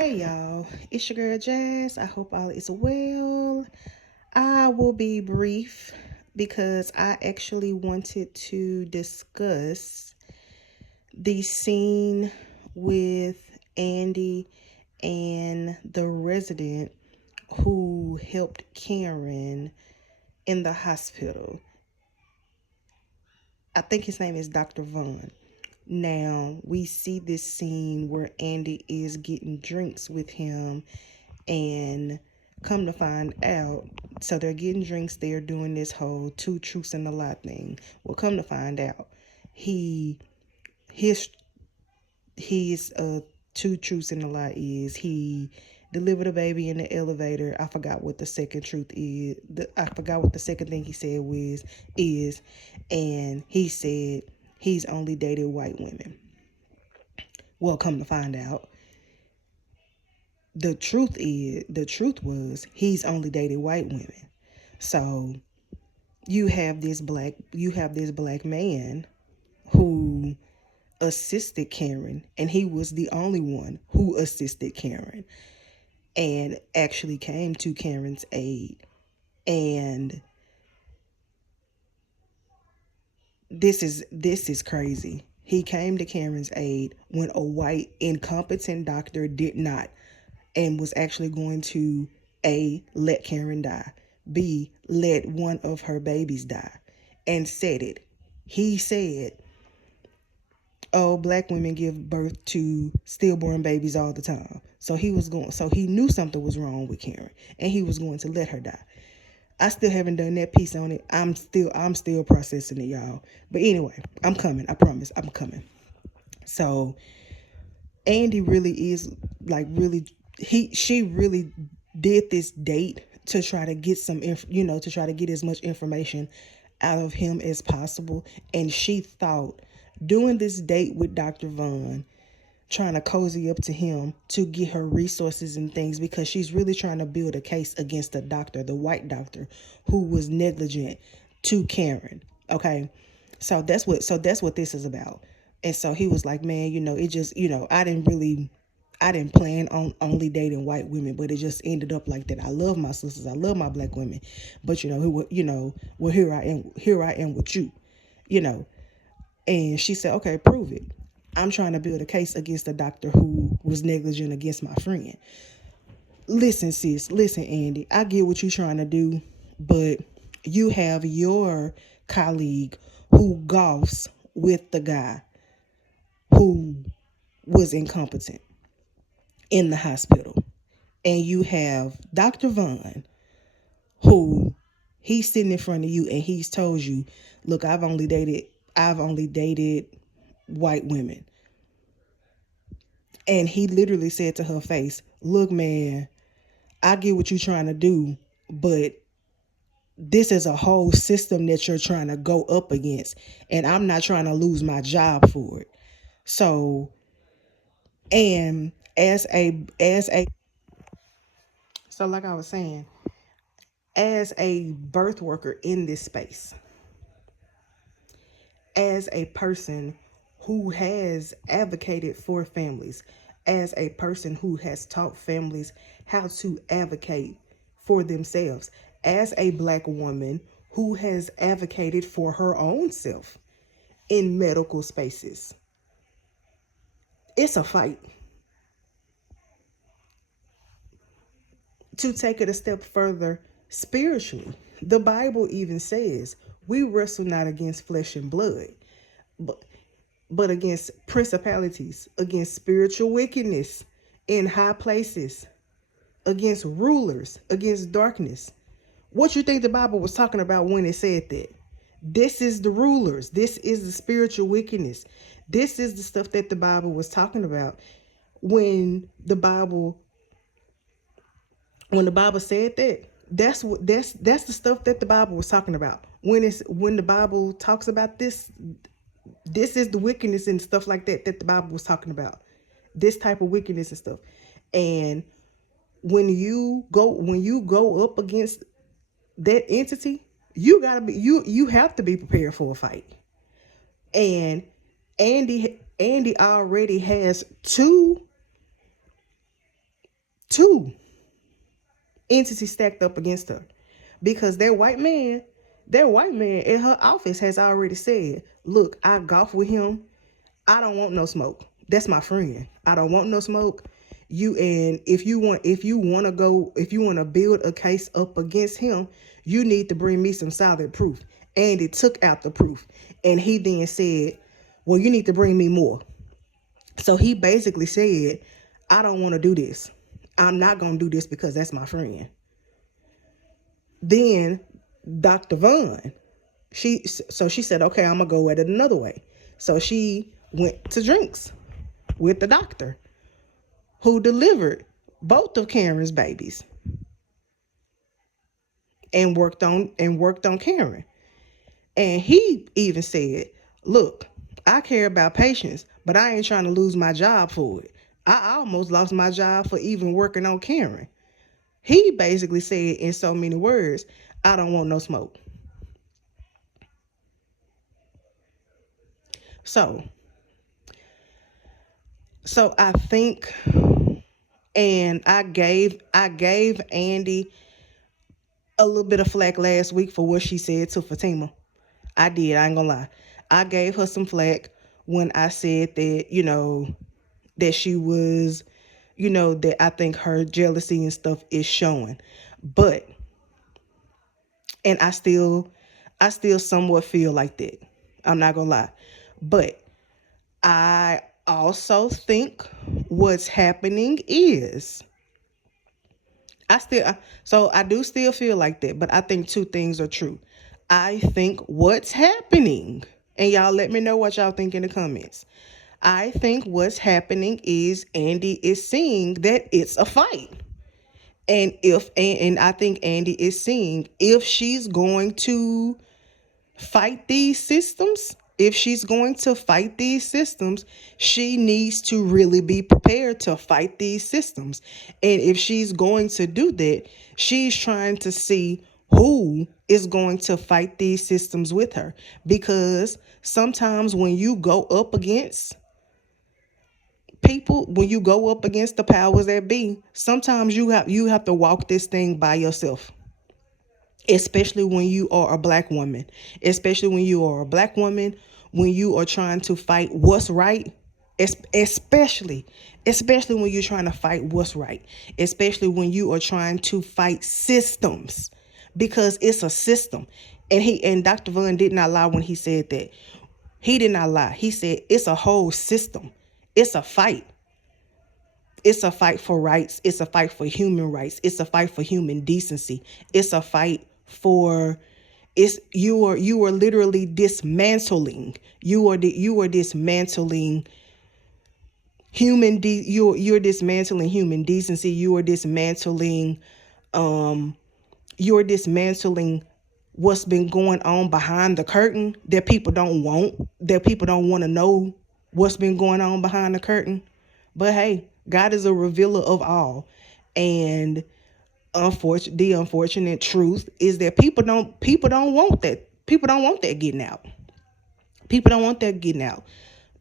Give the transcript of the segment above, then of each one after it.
Hey y'all, it's your girl Jazz. I hope all is well. I will be brief because I actually wanted to discuss the scene with Andi and the resident who helped Karen in the hospital. I think his name is Dr. Vaughn. Now, we see this scene where Andi is getting drinks with him, and come to find out, so they're getting drinks, they're doing this whole two truths and a lie thing. Well, come to find out, his two truths and a lie is he delivered a baby in the elevator. I forgot what the second truth is. I forgot what the second thing he said is, and he said he's only dated white women. Well, come to find out, the truth was he's only dated white women. So you have this black man who assisted Karen, and he was the only one who assisted Karen and actually came to Karen's aid. And this is crazy. He came to Karen's aid when a white incompetent doctor did not, and was actually going to A, let Karen die, B, let one of her babies die, and said it. He said, oh, black women give birth to stillborn babies all the time. So he knew something was wrong with Karen, and he was going to let her die. I still haven't done that piece on it. I'm still processing it, y'all. But anyway, I'm coming. I promise I'm coming. So Andi really is she really did this date to try to get to try to get as much information out of him as possible. And she thought doing this date with Dr. Vaughn, trying to cozy up to him to get her resources and things, because she's really trying to build a case against the white doctor who was negligent to Karen. Okay. So that's what this is about. And so he was like, man, it just, I didn't plan on only dating white women, but it just ended up like that. I love my sisters. I love my black women, but here I am with you, and she said, okay, prove it. I'm trying to build a case against the doctor who was negligent against my friend. Listen, sis, listen, Andi, I get what you're trying to do, but you have your colleague who golfs with the guy who was incompetent in the hospital. And you have Dr. Vaughn, who he's sitting in front of you and he's told you, look, I've only dated white women. And he literally said to her face, look, man, I get what you're trying to do, but this is a whole system that you're trying to go up against, and I'm not trying to lose my job for it. So, and so like I was saying, as a birth worker in this space, as a person who has advocated for families, as a person who has taught families how to advocate for themselves, as a black woman who has advocated for her own self in medical spaces, it's a fight. To take it a step further, spiritually, the Bible even says we wrestle not against flesh and blood, but against principalities, against spiritual wickedness in high places, against rulers, against darkness. What you think the Bible was talking about when it said that? This is the rulers. This is the spiritual wickedness. This is the stuff that the Bible was talking about when the Bible said that. That's the stuff that the Bible was talking about. When the Bible talks about this is the wickedness and stuff like that the Bible was talking about. This type of wickedness and stuff. And when you go up against that entity, you have to be prepared for a fight. And Andi already has two two entities stacked up against her, because that white man in her office has already said, look, I golf with him. I don't want no smoke. That's my friend. I don't want no smoke. And if you want to build a case up against him, you need to bring me some solid proof. And it took out the proof. And he then said, well, you need to bring me more. So he basically said, I don't want to do this. I'm not going to do this because that's my friend. Then Dr. Vaughn, she said, okay, I'm going to go at it another way. So she went to drinks with the doctor who delivered both of Karen's babies and worked on Karen. And he even said, look, I care about patients, but I ain't trying to lose my job for it. I almost lost my job for even working on Karen. He basically said in so many words, I don't want no smoke. So I think, and I gave Andi a little bit of flack last week for what she said to Fatima. I did. I ain't gonna lie. I gave her some flack when I said that, that she was, that I think her jealousy and stuff is showing. But, and I still somewhat feel like that. I'm not gonna lie. But I also think what's happening is, I do still feel like that, but I think two things are true. I think what's happening, and y'all let me know what y'all think in the comments. I think what's happening is Andi is seeing that it's a fight. And I think Andi is seeing if she's going to fight these systems, she needs to really be prepared to fight these systems. And if she's going to do that, she's trying to see who is going to fight these systems with her. Because sometimes when you go up against people, when you go up against the powers that be, sometimes you have to walk this thing by yourself. Especially when you are a black woman, when you are trying to fight what's right, especially when you're trying to fight what's right, especially when you are trying to fight systems, because it's a system. And Dr. Vaughn did not lie when he said that. He did not lie. He said it's a whole system. It's a fight. It's a fight for rights. It's a fight for human rights. It's a fight for human decency. It's a fight for, you are literally dismantling. You are dismantling you're dismantling human decency. You're dismantling what's been going on behind the curtain that people don't want to know what's been going on behind the curtain. But hey, God is a revealer of all. And the unfortunate truth is that people don't want that. People don't want that getting out. People don't want that getting out.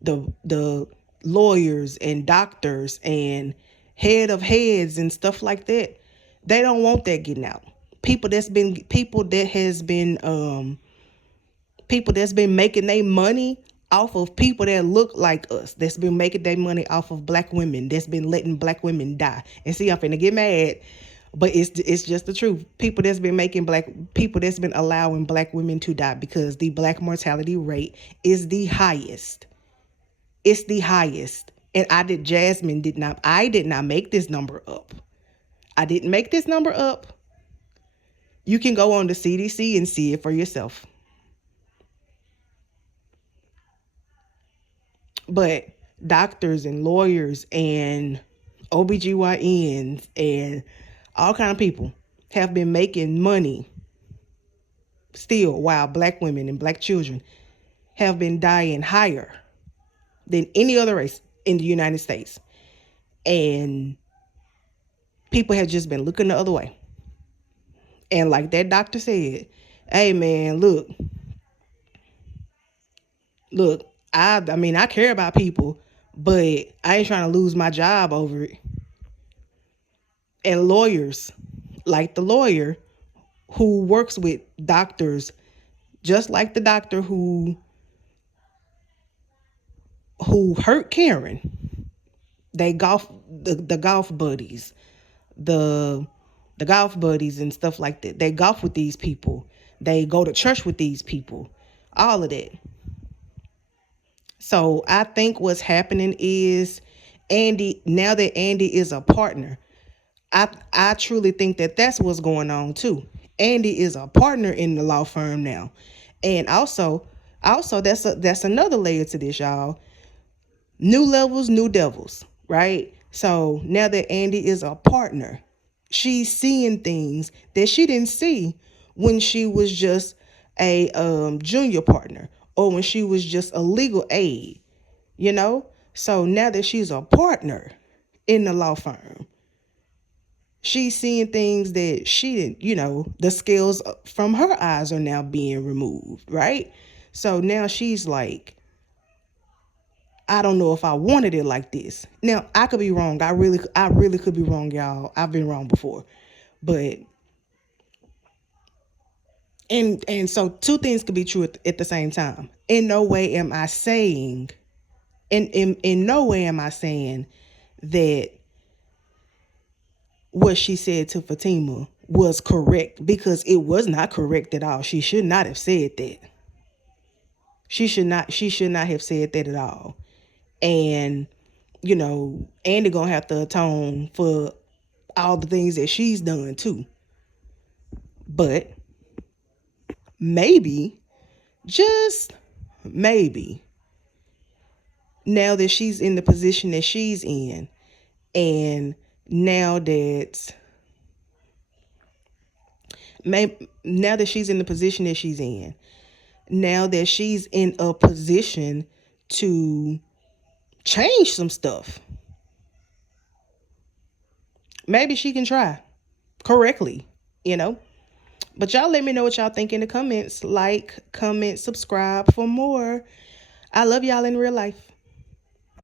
The lawyers and doctors and head of heads and stuff like that, they don't want that getting out. People that's been making their money off of people that look like us, that's been making their money off of black women, that's been letting black women die. And see, I'm finna get mad, but it's just the truth. People that's been allowing black women to die, because the black mortality rate is the highest. It's the highest. And I did not make this number up. I didn't make this number up. You can go on the CDC and see it for yourself. But doctors and lawyers and OBGYNs and all kind of people have been making money still, while black women and black children have been dying higher than any other race in the United States. And people have just been looking the other way. And like that doctor said, hey man, look, I care about people, but I ain't trying to lose my job over it. And lawyers, like the lawyer who works with doctors, just like the doctor who hurt Karen. They golf the golf buddies, the the golf buddies and stuff like that. They golf with these people. They go to church with these people. All of that. So I think what's happening is Andi, now that Andi is a partner, I truly think that that's what's going on too. Andi is a partner in the law firm now. And also that's another layer to this, y'all. New levels, new devils, right? So now that Andi is a partner, she's seeing things that she didn't see when she was just a junior partner or when she was just a legal aid, you know? So now that she's a partner in the law firm, she's seeing things that she didn't, the scales from her eyes are now being removed, right? So now she's like, I don't know if I wanted it like this. Now, I could be wrong. I really could be wrong, y'all. I've been wrong before. But and so two things could be true at the same time. In no way am I saying in no way am I saying that what she said to Fatima was correct, because it was not correct at all. She should not have said that. She should not have said that at all. And Andi gonna have to atone for all the things that she's done too. But maybe, just maybe, now that she's in the position that she's in, and now that she's in the position that she's in, now that she's in a position to change some stuff, maybe she can try correctly, But y'all let me know what y'all think in the comments. Like, comment, subscribe for more. I love y'all in real life.